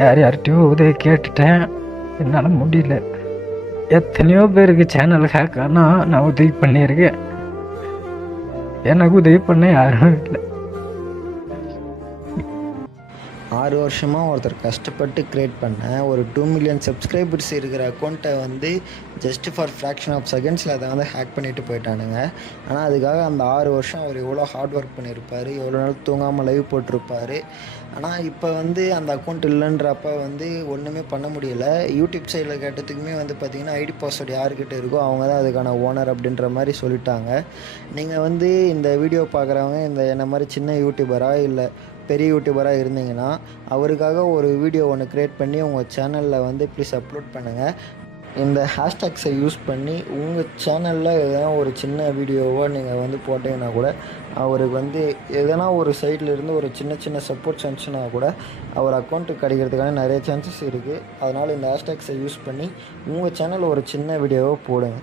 யார்கிட்டயோ உதவி கேட்டுட்டேன், என்னால் முடியல. எத்தனையோ பேருக்கு சேனல் ஹேக் ஆனால் நான் உதவி பண்ணியிருக்கேன். எனக்கு உதவி பண்ண யாரும் இல்லை. 6 வருஷமாக ஒருத்தர் கஷ்டப்பட்டு க்ரியேட் பண்ண ஒரு 2 மில்லியன் சப்ஸ்கிரைபர்ஸ் இருக்கிற அக்கௌண்ட்டை வந்து ஜஸ்ட் ஃபார் ஃப்ராக்ஷன் ஆஃப் செகண்ட்ஸில் அதை வந்து ஹேக் பண்ணிவிட்டு போயிட்டானுங்க. ஆனால் அதுக்காக அந்த 6 வருஷம் அவர் எவ்வளோ ஹார்ட் ஒர்க் பண்ணியிருப்பார், எவ்வளோ நாள் தூங்காமல் லைவ் போட்டிருப்பார். ஆனால் இப்போ வந்து அந்த அக்கௌண்ட் இல்லைன்றப்ப வந்து ஒன்றுமே பண்ண முடியலை. யூடியூப் சைடில் கேட்டதுக்குமே வந்து பார்த்திங்கன்னா ஐடி பாஸ்வேர்டு யாருக்கிட்ட இருக்கோ அவங்க தான் அதுக்கான ஓனர் அப்படின்ற மாதிரி சொல்லிட்டாங்க. நீங்கள் வந்து இந்த வீடியோ பார்க்குறவங்க இந்த என்ன மாதிரி சின்ன யூடியூபராக இல்லை பெரிய யூடியூபராக இருந்தீங்கன்னா அவருக்காக ஒரு வீடியோ ஒன்று க்ரியேட் பண்ணி உங்கள் சேனலில் வந்து ப்ளீஸ் அப்லோட் பண்ணுங்கள். இந்த ஹேஷ்டேக்ஸை யூஸ் பண்ணி உங்கள் சேனலில் எதனா ஒரு சின்ன வீடியோவோ நீங்கள் வந்து போட்டிங்கன்னா கூட அவருக்கு வந்து எதனா ஒரு சைடில் இருந்து ஒரு சின்ன சின்ன சப்போர்ட் சென்ஷனாக கூட அவர் அக்கௌண்ட்டுக்கு கிடைக்கிறதுக்கான நிறைய சான்சஸ் இருக்குது. அதனால் இந்த ஹேஷ்டேக்ஸை யூஸ் பண்ணி உங்கள் சேனலில் ஒரு சின்ன வீடியோவை போடுங்க.